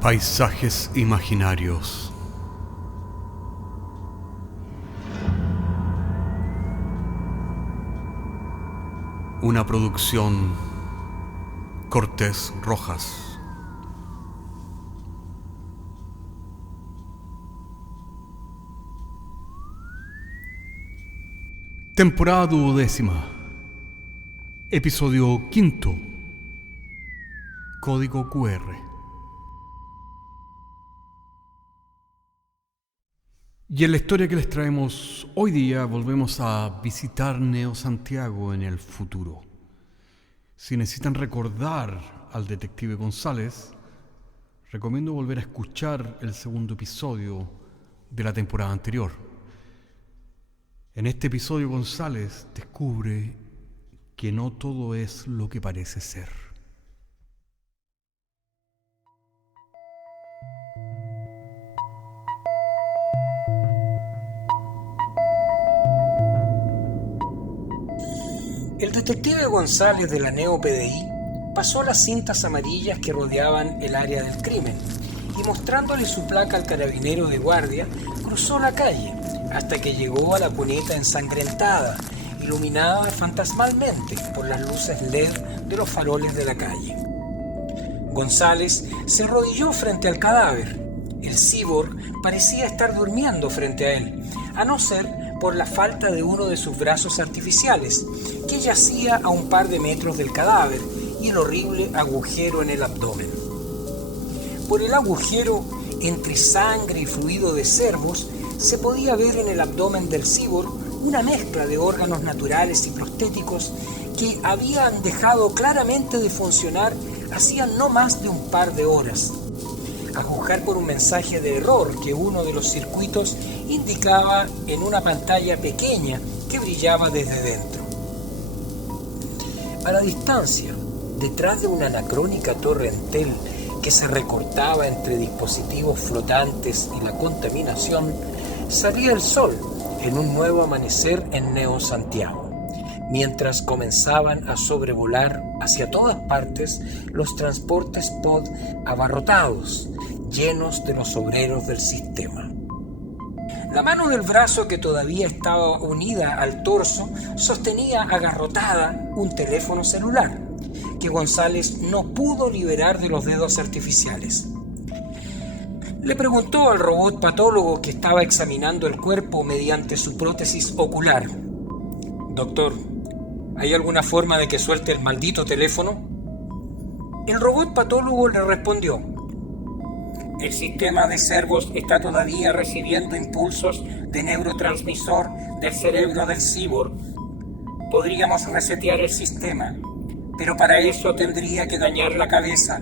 Paisajes imaginarios. Una producción Cortés Rojas. Temporada 12ª. Episodio 5. Código QR. Y en la historia que les traemos hoy día volvemos a visitar Neo Santiago en el futuro. Si necesitan recordar al detective González, recomiendo volver a escuchar el segundo episodio de la temporada anterior. En este episodio González descubre que no todo es lo que parece ser. El detective González de la Neo PDI pasó las cintas amarillas que rodeaban el área del crimen y, mostrándole su placa al carabinero de guardia, cruzó la calle hasta que llegó a la cuneta ensangrentada, iluminada fantasmalmente por las luces LED de los faroles de la calle. González se arrodilló frente al cadáver. El cyborg parecía estar durmiendo frente a él, a no ser por la falta de uno de sus brazos artificiales, que yacía a un par de metros del cadáver, y el horrible agujero en el abdomen. Por el agujero, entre sangre y fluido de cervos, se podía ver en el abdomen del cyborg una mezcla de órganos naturales y prostéticos que habían dejado claramente de funcionar hacía no más de un par de horas, a juzgar por un mensaje de error que uno de los circuitos indicaba en una pantalla pequeña que brillaba desde dentro. A la distancia, detrás de una anacrónica torre Entel que se recortaba entre dispositivos flotantes y la contaminación, salía el sol en un nuevo amanecer en Neo Santiago, mientras comenzaban a sobrevolar hacia todas partes los transportes POD abarrotados, llenos de los obreros del sistema. La mano del brazo, que todavía estaba unida al torso, sostenía agarrotada un teléfono celular que González no pudo liberar de los dedos artificiales. Le preguntó al robot patólogo que estaba examinando el cuerpo mediante su prótesis ocular: «Doctor, ¿hay alguna forma de que suelte el maldito teléfono?» El robot patólogo le respondió: «El sistema de servos está todavía recibiendo impulsos de neurotransmisor del cerebro del cyborg. Podríamos resetear el sistema, pero para eso tendría que dañar la cabeza».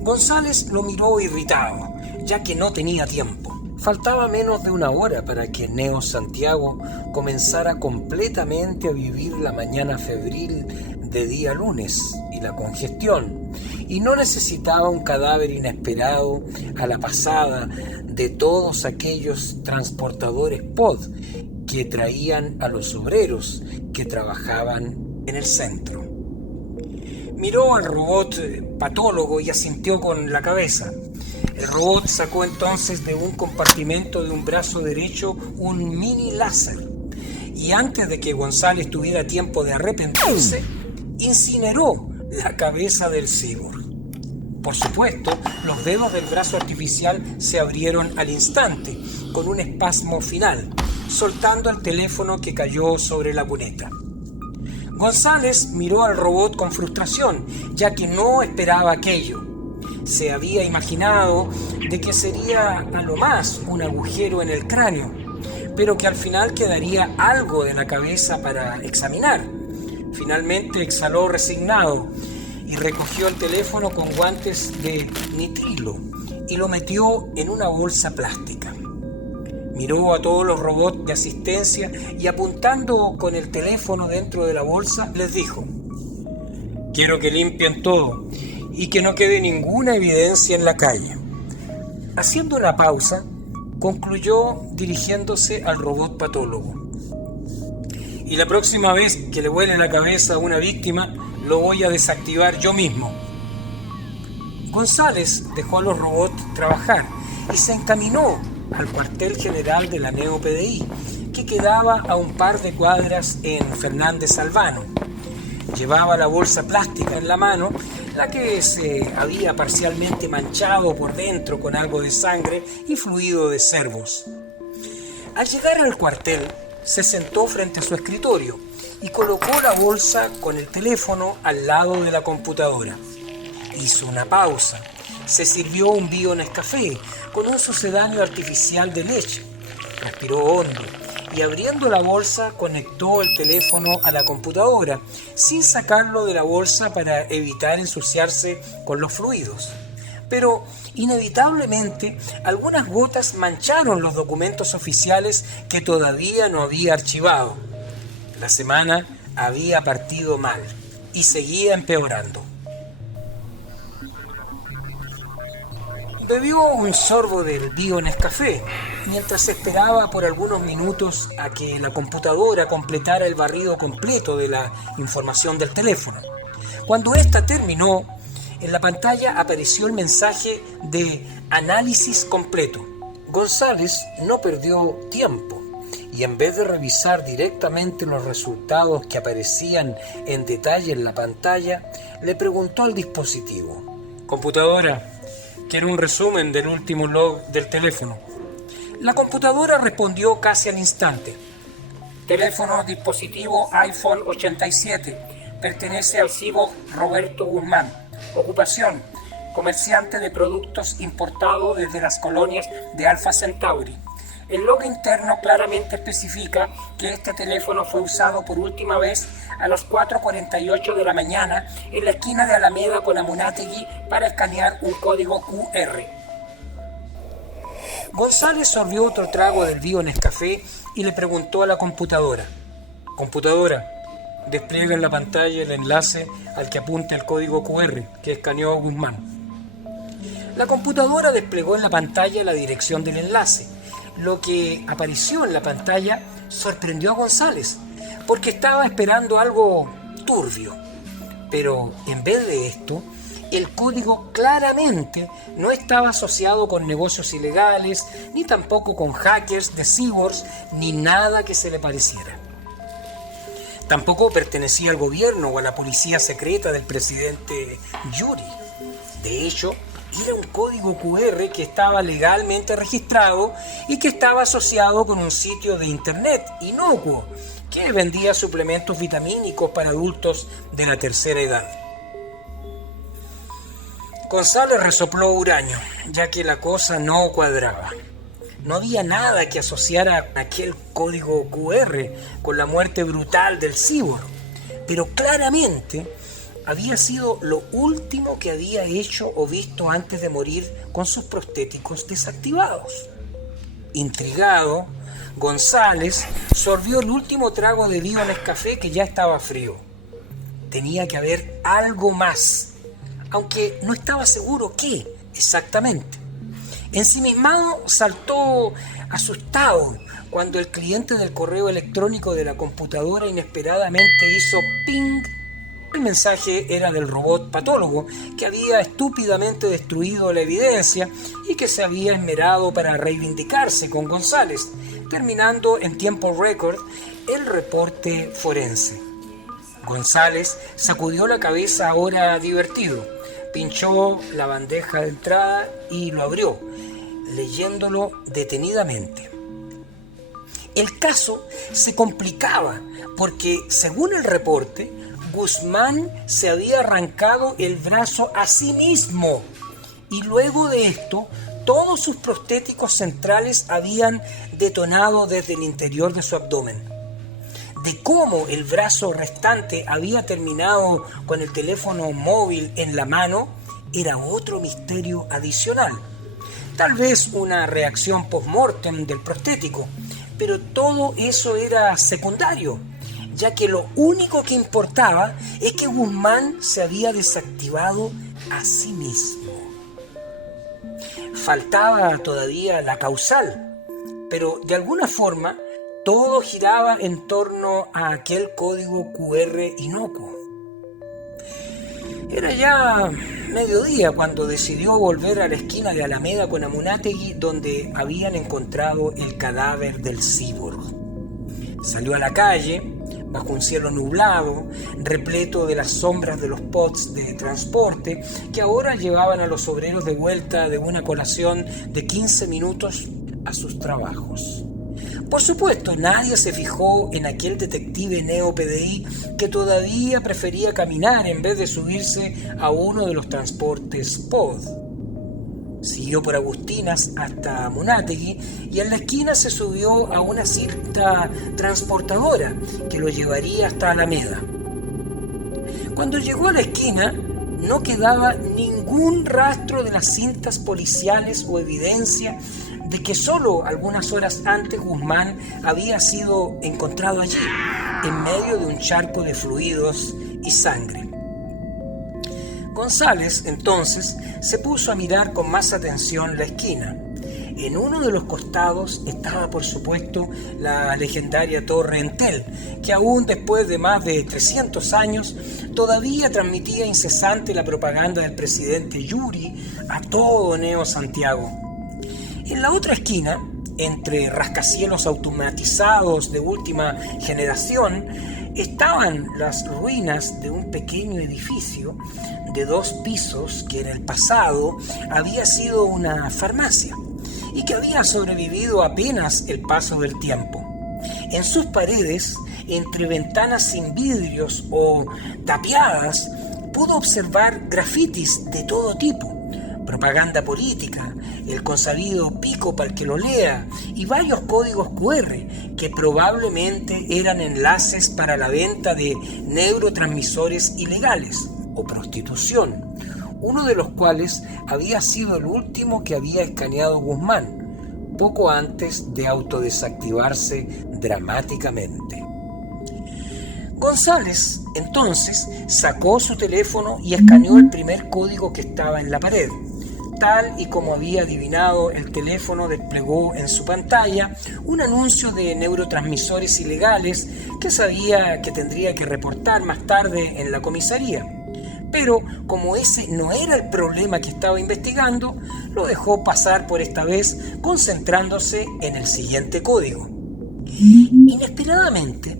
González lo miró irritado, ya que no tenía tiempo. Faltaba menos de una hora para que Neo Santiago comenzara completamente a vivir la mañana febril de día lunes y la congestión, y no necesitaba un cadáver inesperado a la pasada de todos aquellos transportadores POD que traían a los obreros que trabajaban en el centro. Miró al robot patólogo y asintió con la cabeza. El robot sacó entonces de un compartimento de un brazo derecho un mini láser, y antes de que González tuviera tiempo de arrepentirse, incineró la cabeza del cyborg. Por supuesto, los dedos del brazo artificial se abrieron al instante, con un espasmo final, soltando el teléfono que cayó sobre la cuneta. González miró al robot con frustración, ya que no esperaba aquello. Se había imaginado de que sería a lo más un agujero en el cráneo, pero que al final quedaría algo de la cabeza para examinar. Finalmente exhaló resignado y recogió el teléfono con guantes de nitrilo y lo metió en una bolsa plástica. Miró a todos los robots de asistencia y, apuntando con el teléfono dentro de la bolsa, les dijo: «Quiero que limpien todo y que no quede ninguna evidencia en la calle». Haciendo una pausa, concluyó dirigiéndose al robot patólogo: «Y la próxima vez que le vuele la cabeza a una víctima, lo voy a desactivar yo mismo». González dejó a los robots trabajar y se encaminó al cuartel general de la NeoPDI, que quedaba a un par de cuadras en Fernández Albano. Llevaba la bolsa plástica en la mano, la que se había parcialmente manchado por dentro con algo de sangre y fluido de cervos. Al llegar al cuartel, se sentó frente a su escritorio y colocó la bolsa con el teléfono al lado de la computadora. Hizo una pausa, se sirvió un Bio Nescafé con un sucedáneo artificial de leche, respiró hondo y abriendo la bolsa conectó el teléfono a la computadora sin sacarlo de la bolsa para evitar ensuciarse con los fluidos. Pero inevitablemente algunas gotas mancharon los documentos oficiales que todavía no había archivado. La semana había partido mal y seguía empeorando. Bebió un sorbo del Bio Nescafé mientras esperaba por algunos minutos a que la computadora completara el barrido completo de la información del teléfono. Cuando ésta terminó, en la pantalla apareció el mensaje de análisis completo. González no perdió tiempo y en vez de revisar directamente los resultados que aparecían en detalle en la pantalla, le preguntó al dispositivo: computadora, quiero un resumen del último log del teléfono. La computadora respondió casi al instante: teléfono dispositivo iPhone 87, pertenece al CIBO Roberto Guzmán. Ocupación: comerciante de productos importados desde las colonias de Alpha Centauri. El log interno claramente especifica que este teléfono fue usado por última vez a las 4:48 de la mañana en la esquina de Alameda con Amunátegui para escanear un código QR. González sorbió otro trago del Bio Nescafé y le preguntó a la computadora: computadora, despliega en la pantalla el enlace al que apunta el código QR que escaneó Guzmán. La computadora desplegó en la pantalla la dirección del enlace. Lo que apareció en la pantalla sorprendió a González, porque estaba esperando algo turbio. Pero en vez de esto, el código claramente no estaba asociado con negocios ilegales, ni tampoco con hackers de cyborgs, ni nada que se le pareciera. Tampoco pertenecía al gobierno o a la policía secreta del presidente Yuri. De hecho, era un código QR que estaba legalmente registrado y que estaba asociado con un sitio de internet inocuo que vendía suplementos vitamínicos para adultos de la tercera edad. González resopló huraño, ya que la cosa no cuadraba. No había nada que asociara aquel código QR con la muerte brutal del cyborg, pero claramente había sido lo último que había hecho o visto antes de morir con sus prostéticos desactivados. Intrigado, González sorbió el último trago de Bio Nescafé que ya estaba frío. Tenía que haber algo más, aunque no estaba seguro qué exactamente. Ensimismado, saltó asustado cuando el cliente del correo electrónico de la computadora inesperadamente hizo ping. El mensaje era del robot patólogo que había estúpidamente destruido la evidencia y que se había esmerado para reivindicarse con González, terminando en tiempo récord el reporte forense. González sacudió la cabeza ahora divertido, pinchó la bandeja de entrada y lo abrió, leyéndolo detenidamente. El caso se complicaba porque, según el reporte, Guzmán se había arrancado el brazo a sí mismo y luego de esto todos sus prostéticos centrales habían detonado desde el interior de su abdomen. De cómo el brazo restante había terminado con el teléfono móvil en la mano era otro misterio adicional. Tal vez una reacción post-mortem del prostético, pero todo eso era secundario, ya que lo único que importaba es que Guzmán se había desactivado a sí mismo. Faltaba todavía la causal, pero de alguna forma todo giraba en torno a aquel código QR inocuo. Era ya mediodía, cuando decidió volver a la esquina de Alameda con Amunátegui, donde habían encontrado el cadáver del cyborg. Salió a la calle, bajo un cielo nublado, repleto de las sombras de los pods de transporte que ahora llevaban a los obreros de vuelta de una colación de 15 minutos a sus trabajos. Por supuesto, nadie se fijó en aquel detective neo-PDI que todavía prefería caminar en vez de subirse a uno de los transportes pod. Siguió por Agustinas hasta Amunátegui y en la esquina se subió a una cinta transportadora que lo llevaría hasta Alameda. Cuando llegó a la esquina, no quedaba ningún rastro de las cintas policiales o evidencia de que solo algunas horas antes Guzmán había sido encontrado allí, en medio de un charco de fluidos y sangre. González, entonces, se puso a mirar con más atención la esquina. En uno de los costados estaba, por supuesto, la legendaria Torre Entel, que aún después de más de 300 años todavía transmitía incesante la propaganda del presidente Yuri a todo Neo Santiago. En la otra esquina, entre rascacielos automatizados de última generación, estaban las ruinas de un pequeño edificio de 2 pisos que en el pasado había sido una farmacia y que había sobrevivido apenas el paso del tiempo. En sus paredes, entre ventanas sin vidrios o tapiadas, pudo observar grafitis de todo tipo. Propaganda política, el consabido pico para el que lo lea y varios códigos QR que probablemente eran enlaces para la venta de neurotransmisores ilegales o prostitución, uno de los cuales había sido el último que había escaneado Guzmán, poco antes de autodesactivarse dramáticamente. González, entonces, sacó su teléfono y escaneó el primer código que estaba en la pared. Tal y como había adivinado, el teléfono desplegó en su pantalla un anuncio de neurotransmisores ilegales que sabía que tendría que reportar más tarde en la comisaría. Pero como ese no era el problema que estaba investigando, lo dejó pasar por esta vez, concentrándose en el siguiente código. Inesperadamente,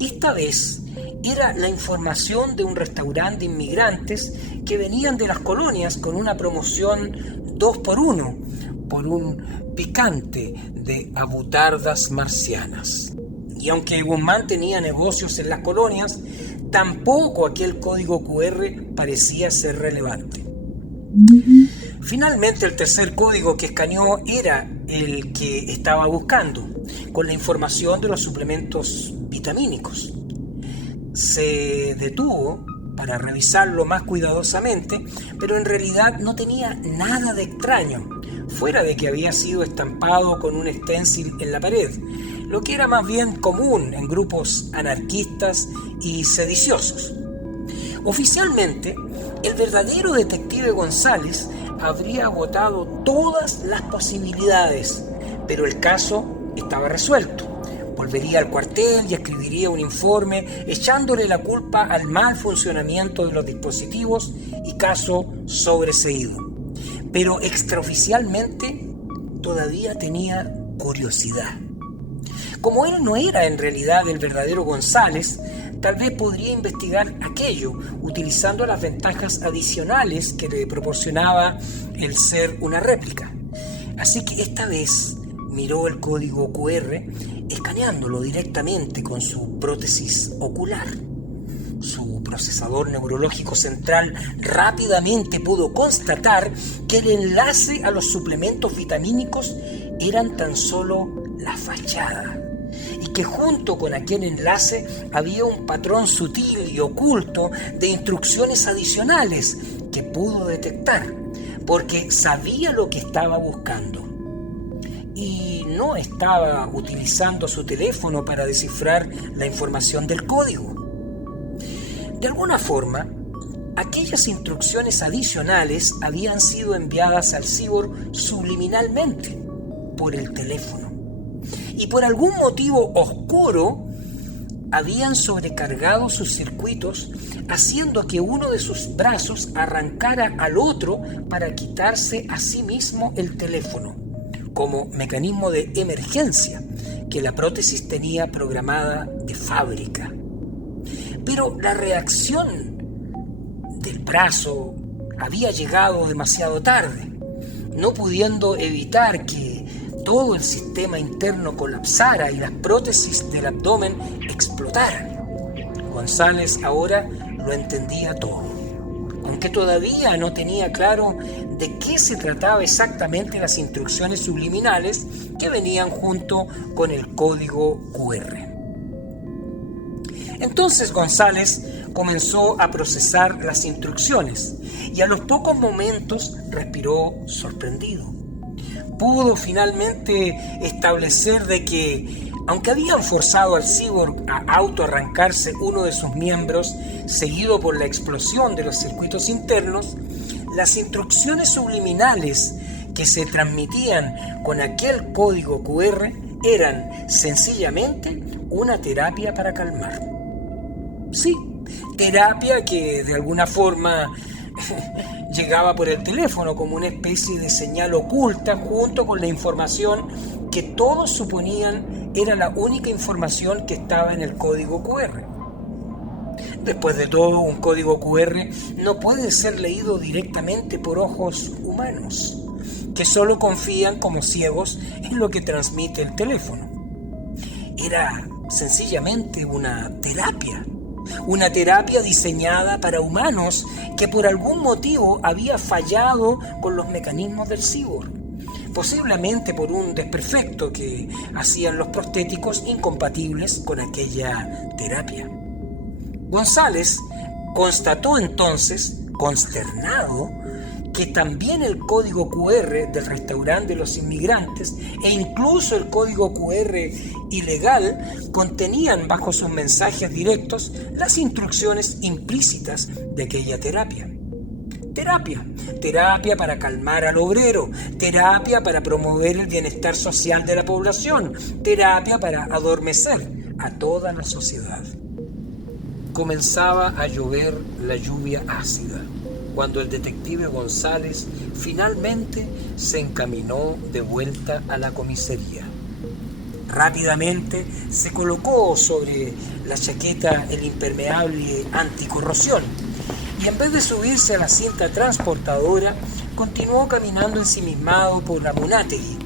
esta vez era la información de un restaurante de inmigrantes que venían de las colonias con una promoción 2x1 por un picante de abutardas marcianas. Y aunque Guzmán tenía negocios en las colonias, tampoco aquel código QR parecía ser relevante. Finalmente, el tercer código que escaneó era el que estaba buscando, con la información de los suplementos vitamínicos. Se detuvo para revisarlo más cuidadosamente, pero en realidad no tenía nada de extraño, fuera de que había sido estampado con un stencil en la pared, lo que era más bien común en grupos anarquistas y sediciosos. Oficialmente, el verdadero detective González habría agotado todas las posibilidades, pero el caso estaba resuelto. Volvería al cuartel y escribiría un informe echándole la culpa al mal funcionamiento de los dispositivos y caso sobreseído. Pero extraoficialmente todavía tenía curiosidad. Como él no era en realidad el verdadero González, tal vez podría investigar aquello utilizando las ventajas adicionales que le proporcionaba el ser una réplica. Así que esta vez miró el código QR escaneándolo directamente con su prótesis ocular. Su procesador neurológico central rápidamente pudo constatar que el enlace a los suplementos vitamínicos eran tan solo la fachada, y que junto con aquel enlace había un patrón sutil y oculto de instrucciones adicionales que pudo detectar, porque sabía lo que estaba buscando. Y no estaba utilizando su teléfono para descifrar la información del código. De alguna forma, aquellas instrucciones adicionales habían sido enviadas al cyborg subliminalmente por el teléfono. Y por algún motivo oscuro, habían sobrecargado sus circuitos, haciendo que uno de sus brazos arrancara al otro para quitarse a sí mismo el teléfono, como mecanismo de emergencia que la prótesis tenía programada de fábrica. Pero la reacción del brazo había llegado demasiado tarde, no pudiendo evitar que todo el sistema interno colapsara y las prótesis del abdomen explotaran. González ahora lo entendía todo, aunque todavía no tenía claro de qué se trataba exactamente las instrucciones subliminales que venían junto con el código QR. Entonces González comenzó a procesar las instrucciones y a los pocos momentos respiró sorprendido. Pudo finalmente establecer de que, aunque habían forzado al cyborg a autoarrancarse uno de sus miembros, seguido por la explosión de los circuitos internos, las instrucciones subliminales que se transmitían con aquel código QR eran sencillamente una terapia para calmar. Sí, terapia que de alguna forma llegaba por el teléfono como una especie de señal oculta junto con la información que todos suponían era la única información que estaba en el código QR. Después de todo, un código QR no puede ser leído directamente por ojos humanos, que solo confían como ciegos en lo que transmite el teléfono. Era sencillamente una terapia diseñada para humanos que por algún motivo había fallado con los mecanismos del cyborg, posiblemente por un desperfecto que hacían los prostéticos incompatibles con aquella terapia. González constató entonces, consternado, que también el código QR del restaurante de los inmigrantes e incluso el código QR ilegal contenían bajo sus mensajes directos las instrucciones implícitas de aquella terapia. Terapia para calmar al obrero, terapia para promover el bienestar social de la población, terapia para adormecer a toda la sociedad. Comenzaba a llover la lluvia ácida cuando el detective González finalmente se encaminó de vuelta a la comisaría. Rápidamente se colocó sobre la chaqueta el impermeable anticorrosión y en vez de subirse a la cinta transportadora, continuó caminando ensimismado por la Munátegui,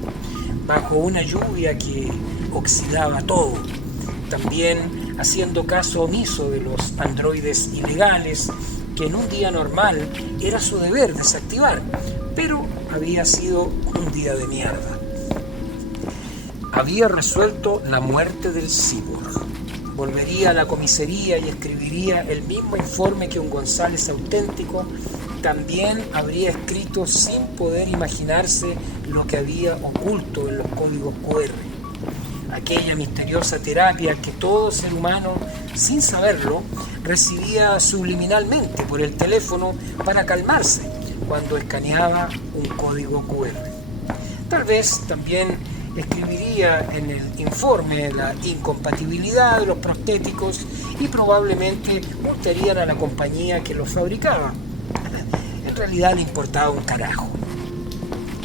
bajo una lluvia que oxidaba todo, también haciendo caso omiso de los androides ilegales que en un día normal era su deber desactivar, pero había sido un día de mierda. Había resuelto la muerte del cyborg. Volvería a la comisaría y escribiría el mismo informe que un González auténtico. También habría escrito sin poder imaginarse lo que había oculto en los códigos QR. Aquella misteriosa terapia que todo ser humano, sin saberlo, recibía subliminalmente por el teléfono para calmarse cuando escaneaba un código QR. Tal vez también escribiría en el informe la incompatibilidad de los prostéticos y probablemente multarían a la compañía que los fabricaba. En realidad le importaba un carajo.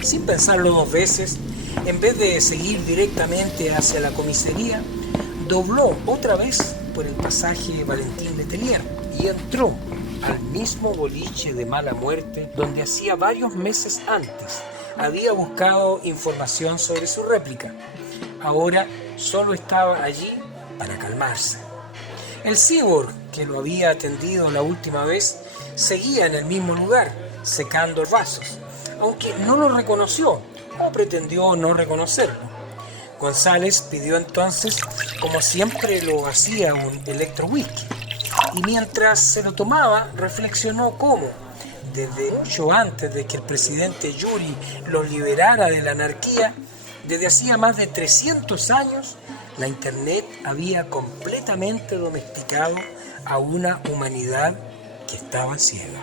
Sin pensarlo dos veces, en vez de seguir directamente hacia la comisaría, dobló otra vez por el pasaje Valentín Letelier y entró al mismo boliche de mala muerte donde hacía varios meses antes había buscado información sobre su réplica. Ahora solo estaba allí para calmarse. El cyborg que lo había atendido la última vez seguía en el mismo lugar, secando vasos, aunque no lo reconoció o pretendió no reconocerlo. González pidió entonces, como siempre lo hacía, un electro whisky, y mientras se lo tomaba reflexionó cómo, desde mucho antes de que el presidente Yuri los liberara de la anarquía, desde hacía más de 300 años, la Internet había completamente domesticado a una humanidad que estaba ciega.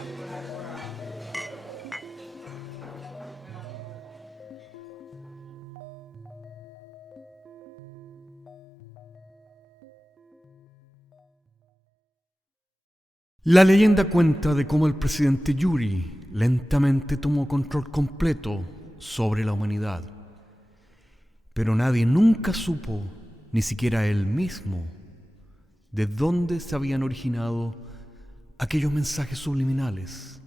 La leyenda cuenta de cómo el presidente Yuri lentamente tomó control completo sobre la humanidad. Pero nadie nunca supo, ni siquiera él mismo, de dónde se habían originado aquellos mensajes subliminales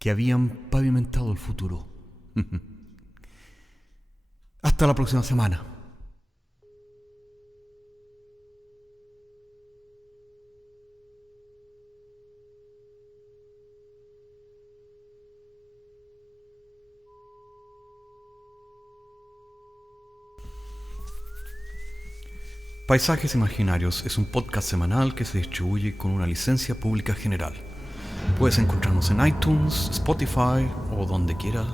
que habían pavimentado el futuro. Hasta la próxima semana. Paisajes Imaginarios es un podcast semanal que se distribuye con una licencia pública general. Puedes encontrarnos en iTunes, Spotify o donde quiera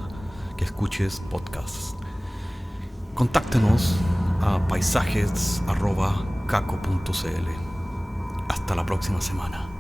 que escuches podcasts. Contáctenos a paisajes@caco.cl. Hasta la próxima semana.